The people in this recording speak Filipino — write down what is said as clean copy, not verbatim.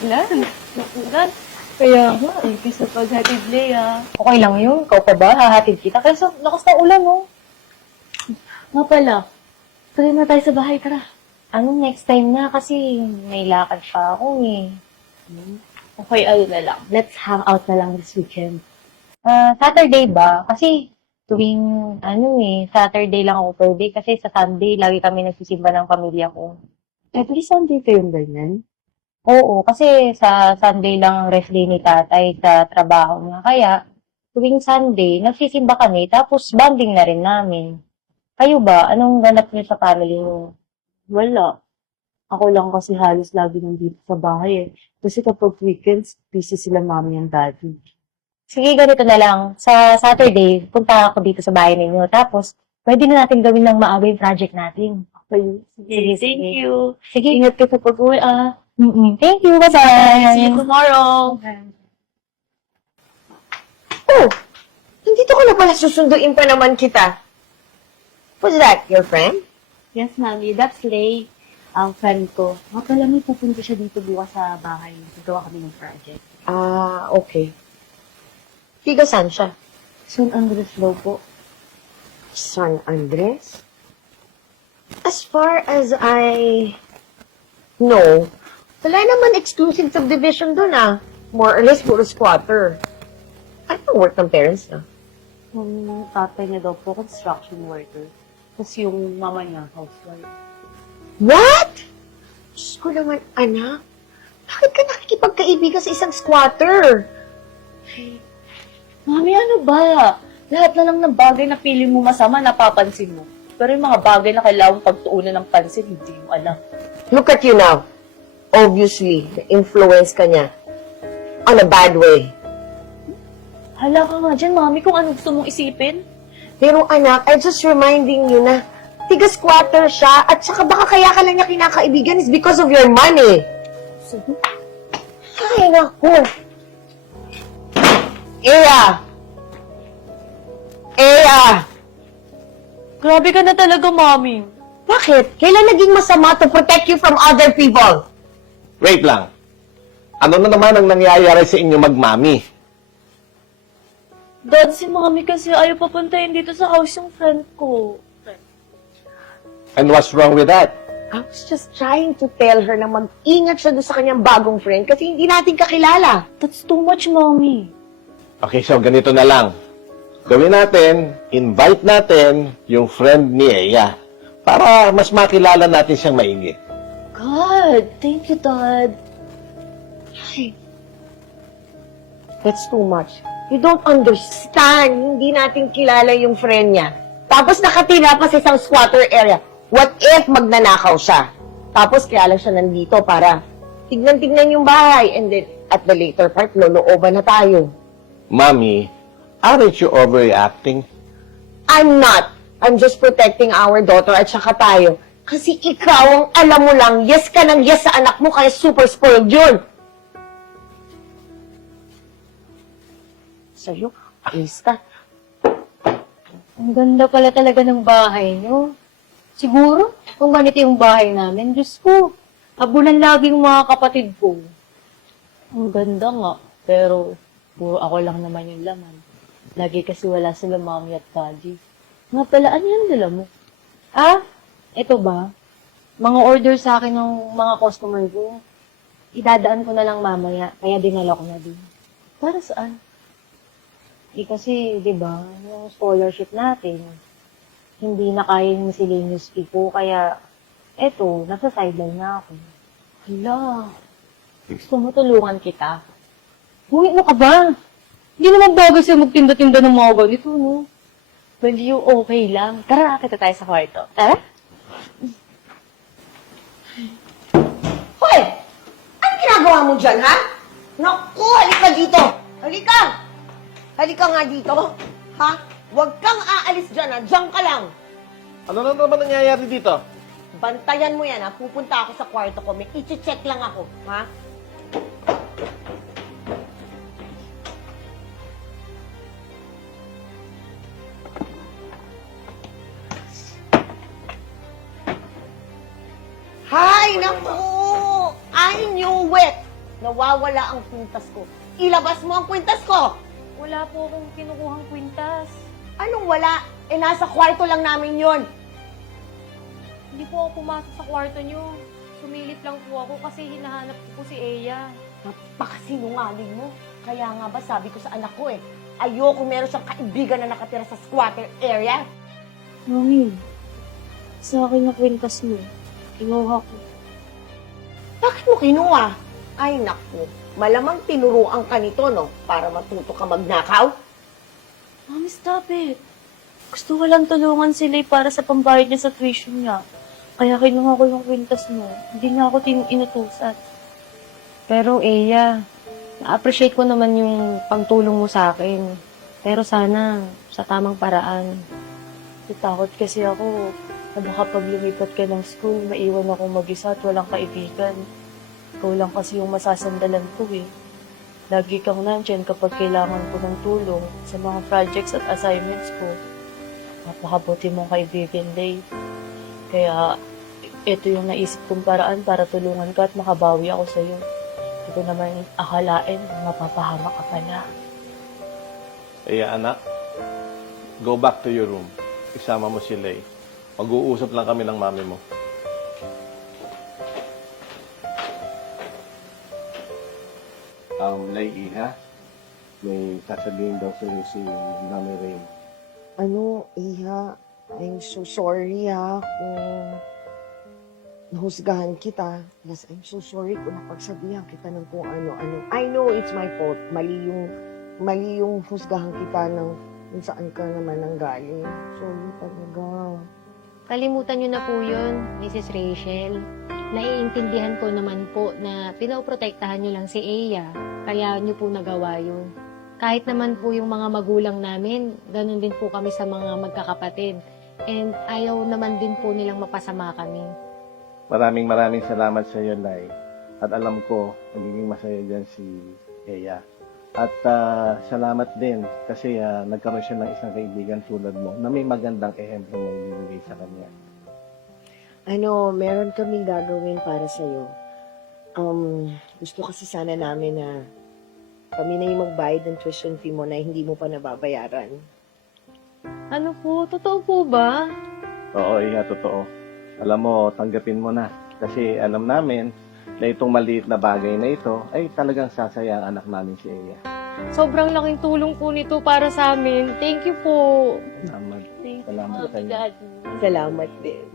Wala. Nakulat. Kaya nga, kasi paghatid, Lea. Okay lang yun. Ikaw pa ba? Hahatid kita. Kasi lakas ng ulan, no? Nga pala. Tuloy na tayo sa bahay, tara. Anong next time na? Kasi may lakad pa ako eh. Okay, ano na lang. Let's hang out na lang this weekend. Saturday ba? Kasi tuwing Saturday lang ako per day. Kasi sa Sunday, lagi kami nagsisimba ng pamilya ko. Every Sunday kayong ganyan? Oo, kasi sa Sunday lang ang rest day ni tatay sa trabaho niya. Kaya, tuwing Sunday, nagsisimba kami, tapos bonding na rin namin. Kayo ba? Anong ganap niyo sa family niyo? Wala. Ako lang kasi halos lagi nandito sa bahay eh. Kasi kapag weekends, busy sila mommy and daddy. Sige, ganito na lang. Sa Saturday, punta ako dito sa bahay ninyo. Tapos, pwede na natin gawin ng maaga yung project natin. Kayo. Sige, Thank sige. you. Sige. Ingat ka kapag uwi ah. Thank you. Bye-bye. See you tomorrow. Oh, nandito ko na pala susunduin pa naman kita. What's that, your friend? Yes, Mami. That's Lay. Ang friend ko. Nga pala may pupunta siya dito bukas sa bahay. Gagawa kami ng project. Ah, okay. Tiga saan siya? San Andres daw po. San Andres? As far as I know, wala naman exclusive subdivision doon ah. More or less, puro squatter. Ano ang work ng parents na? Yung tatay niya daw po, construction worker. Tapos yung mama niya, housewife. What? Diyos ko naman, anak. Bakit ka nakikipagkaibigan sa isang squatter? Mami, ano ba? Lahat na lang ng bagay na feeling mo masama, napapansin mo. Pero yung mga bagay na kailangang pagtuunan ng pansin, hindi mo alam. Look at you now. Obviously, na-influence ka niya. On a bad way. Hala ka nga dyan, Mami, kung ano gusto mong isipin. Pero anak, I'm just reminding you na tiga-squatter siya at saka baka kaya ka lang niya kinakaibigan is because of your money. Ay, naku. Eya! Eya! Grabe ka na talaga, Mami. Bakit? Kailan naging masama to protect you from other people? Wait lang. Ano na naman ang nangyayari sa inyo magmami? Dad, si Mami kasi ayaw papuntahin dito sa house yung friend ko. And what's wrong with that? I was just trying to tell her na mag-ingat siya doon sa kanyang bagong friend kasi hindi natin kakilala. That's too much, Mami. Okay, so ganito na lang. Gawin natin, invite natin yung friend ni Eya para mas makilala natin siyang maigi. God, thank you, Dad. That's too much. You don't understand. Hindi natin kilala yung friend niya. Tapos nakatira pa sa isang squatter area. What if magnanakaw siya? Tapos kaya lang siya nandito para tignan-tignan yung bahay. And then, at the later part, lolooban na tayo. Mami, aren't you overreacting? I'm not. I'm just protecting our daughter at saka tayo. Kasi ikaw ang alam mo lang, yes ka ng yes sa anak mo, kaya super spoiled yun. Sa'yo, alis ka. Ang ganda pala talaga ng bahay niyo. Siguro, kung ganito yung bahay namin, Diyos ko, habulan lagi yung mga kapatid ko. Ang ganda nga, pero puro ako lang naman yung laman. Lagi kasi wala sila Mami at Daddy. Nga pala, ano yan nila mo? Ito ba? Mga order sa akin ng mga customer ko. Idadaan ko na lang mamaya, kaya dinala ko na din. Para saan? Kasi, di ba, yung scholarship natin, hindi na kaya yung miscellaneous fee ko, kaya, eto, nasa sideline na ako. Hala, gusto mo tulungan kita? Uy, ano ka ba? Hindi naman bagay sa'yo magtinda-tinda ng mga ganito, no? Well, you okay lang. Tara, kita tayo sa kwarto. Tara? Hoy! Ano ginagawa mo dyan, ha? Naku, halika dito! Halika! Halika nga dito, ha? Huwag kang aalis dyan, ha? Diyan ka lang! Ano na naman nangyayari dito? Bantayan mo yan, ha? Pupunta ako sa kwarto ko. May iche-check lang ako, ha? Hay, naku! I knew it! Nawawala ang kwintas ko. Ilabas mo ang kwintas ko! Wala po akong kinukuhang kwintas. Anong wala? Eh, nasa kwarto lang namin yon. Hindi po ako pumasok sa kwarto niyo. Sumilip lang po ako kasi hinahanap ko po si Eya. Napakasinungaling mo. Kaya nga ba sabi ko sa anak ko ayoko meron siyang kaibigan na nakatira sa squatter area. Mami, sa akin na kwintas mo. Kinuha ko. Bakit mo kinuha? Ay, naku. Malamang tinuruan ka nito, no? Para matuto ka magnakaw? Mami, stop it. Gusto ko lang tulungan sila para sa pambayad niya sa tuition niya. Kaya kinuha ko yung kwintas mo. Hindi niya ako inutusan. Pero Eya, na-appreciate ko naman yung pagtulong mo sa akin. Pero sana, sa tamang paraan. Takot kasi ako na baka pag lumipat ka ng school, maiwan ako mag-isa at walang kaibigan. Ikaw lang kasi yung masasandalan ko eh. Lagi kang nandyan kapag kailangan ko ng tulong sa mga projects at assignments ko. Napakabuti mong kaibigan, Dave. Kaya, ito yung naisip kong paraan para tulungan ka at makabawi ako sa'yo. Hindi ko naman akalain na mapapahama ka pala. Eya, anak, go back to your room. Isama mo si Lay. Mag-uusap lang kami ng mami mo. Lay, Iha, may sasabihin daw sa'yo si Mami Ray. Ano, Iha? I'm so sorry, kung nahusgahan kita. Yes, I'm so sorry kung napagsabihan kita ng kung ano-ano. I know it's my fault. Mali yung husgahan kita ng kung saan ka naman nanggaling. Sorry talaga. Kalimutan niyo na po yun, Mrs. Rachel. Naiintindihan ko naman po na pinoprotektahan niyo lang si Eya. Kaya niyo po nagawa yun. Kahit naman po yung mga magulang namin, ganun din po kami sa mga magkakapatid. And ayaw naman din po nilang mapasama kami. Maraming salamat sa iyo, Lay. At alam ko, magiging masaya dyan si Eya. At salamat din kasi nagkaroon siya ng isang kaibigan tulad mo na may magandang ehemplo na ibibigay sa kanya. Meron kaming gagawin para sa'yo. Gusto kasi sana namin na kami na yung magbayad ng tuition fee mo na hindi mo pa nababayaran. Ano po? Totoo po ba? Oo, Iha, totoo. Alam mo, tanggapin mo na. Kasi alam namin na itong maliit na bagay na ito ay talagang sasaya ang anak namin si Eya. Sobrang laking tulong po nito para sa amin. Thank you po. Salamat. Thank you, Salamat sa Mami, inyo. Daddy. Salamat din.